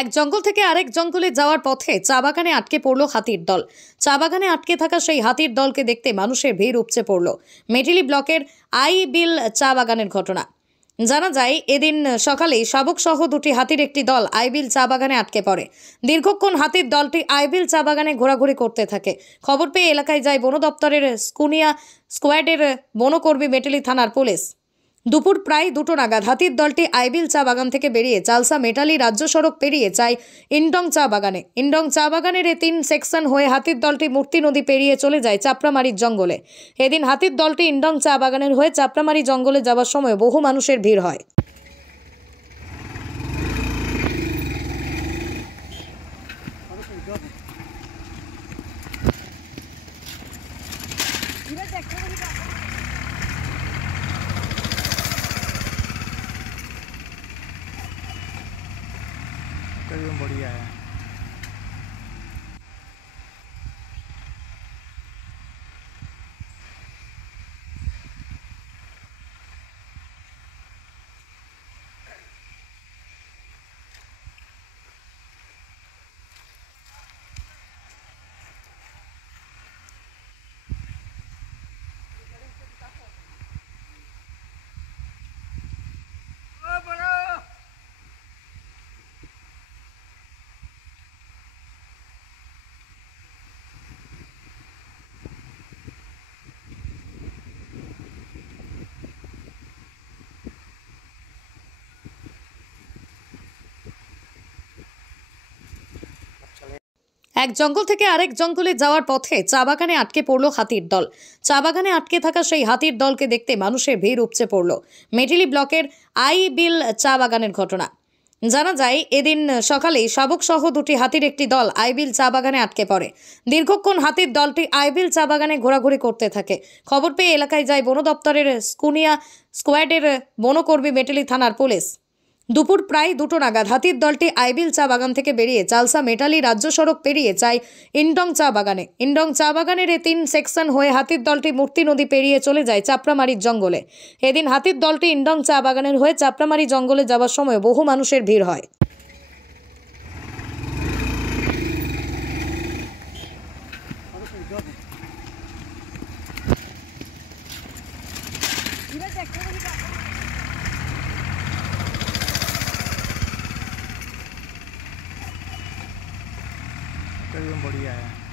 এক জঙ্গল থেকে আরেক জঙ্গলে যাওয়ার পথে চা বাগানে আটকে পড়ল হাতির দল। চা বাগানে আটকে থাকা সেই হাতির দলকে দেখতে মানুষের ভিড় উপচে পড়ল। মেটিলি ব্লকের আইবিল চা বাগানের ঘটনা। জানা যায়, এদিন সকালে শাবক সহ দুটি হাতির একটি দল আইবিল চা বাগানে আটকে পড়ে। দীর্ঘক্ষণ হাতির দলটি আইবিল চা বাগানে ঘোরাঘুরি করতে থাকে। খবর পেয়ে এলাকায় যায় বন দপ্তরের স্কুনিয়া স্কোয়াডের বনকর্মী, মেটালি থানার পুলিশ। দুপুর প্রায় 2টো নাগাদ হাতির দলটি আইবিল চা বাগান থেকে বেরিয়ে চালসা মেটালি রাজ্য সড়ক পেরিয়ে যায় ইন্ডং চা বাগানে। ইন্ডং চা বাগানের 3 সেকশন হয়ে হাতির দলটি মূর্তি নদী পেরিয়ে চলে যায় চাপড়ামারির জঙ্গলে। এদিন হাতির দলটি ইন্ডং চা বাগানের হয়ে চাপড়ামারি জঙ্গলে যাওয়ার সময় বহু মানুষের ভিড় হয়। एकदम बढ़िया है। এক জঙ্গল থেকে আরেক জঙ্গলে যাওয়ার পথে চা বাগানে আটকে পড়ল হাতির দল। চা বাগানে আটকে থাকা সেই হাতির দলকে দেখতে মানুষের ভিড় উপচে পড়ল। মেটিলি ব্লকের আইবিল চা বাগানের ঘটনা। জানা যায়, এদিন সকালে শাবক সহ দুটি হাতির একটি দল আইবিল চা বাগানে আটকে পড়ে। দীর্ঘক্ষণ হাতির দলটি আইবিল চা বাগানে ঘোরাঘুরি করতে থাকে। খবর পেয়ে এলাকায় যায় বন দপ্তরের স্কুনিয়া স্কোয়াডের বনকর্মী, মেটালি থানার পুলিশ। দুপুর প্রায় 2টো নাগাদ হাতির দলটি আইবিল চা বাগান থেকে বেরিয়ে চালসা মেটালি রাজ্য সড়ক পেরিয়ে যায় ইন্ডং চা বাগানে। ইন্ডং চা বাগানের 3 সেকশন হয়ে হাতির দলটি মূর্তি নদী পেরিয়ে চলে যায় চাপড়ামারির জঙ্গলে। এদিন হাতির দলটি ইন্ডং চা বাগানের হয়ে চাপড়ামারি জঙ্গলে যাওয়ার সময় বহু মানুষের ভিড় হয়। एकदम बढ़िया है।